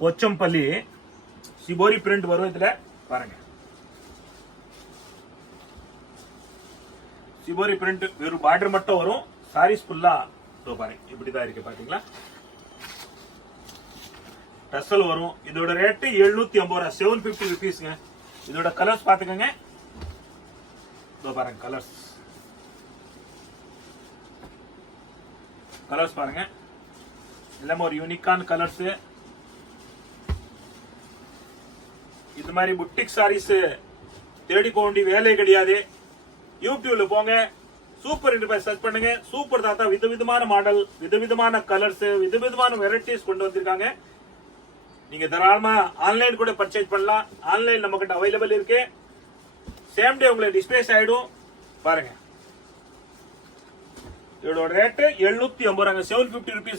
Pochampalli shibori print வரும். இதுல பாருங்க, சிபோரி பிரிண்ட் வெறும் பார்டர் மட்டும் வரும். சாரீஸ் ஃபுல்லா பாருங்க இப்படிதான் இருக்கு பாத்தீங்களா. டசல் வரும். இதோட ரேட்டு 750 ரூபாய், 750 ருபீஸ்ங்க. இதோட கலர்ஸ் பாத்துக்கோங்க. பாருங்க கலர்ஸ் பாருங்க, எல்லாமே ஒரு யூனிக்கான கலர்ஸ். இது மாதிரி புட்டிக் சாரீஸ் தேடி போக வேண்டிய வேலை கிடையாது. யூடியூப்ல போங்க, சூப்பர் என்டர்பிரைஸ் சர்ச் பண்ணுங்க. சூப்பர் தாத்தா விதவிதமான மாடல், விதவிதமான கலர்ஸ், விதவிதமான வெரைட்டிஸ் கொண்டு வந்திருக்காங்க. நீங்க தாராளமா ஆன்லைன் கூட பர்ச்சேஸ் பண்ணலாம். ஆன்லைன் நம்ம கிட்ட அவைலபிள் இருக்கு. சேம் டே உங்களுக்கு டிஸ்பேச் ஆயிடும். பாருங்க, இதோட ரேட்டு 750 ரூபாய், 750 ருபீஸ்.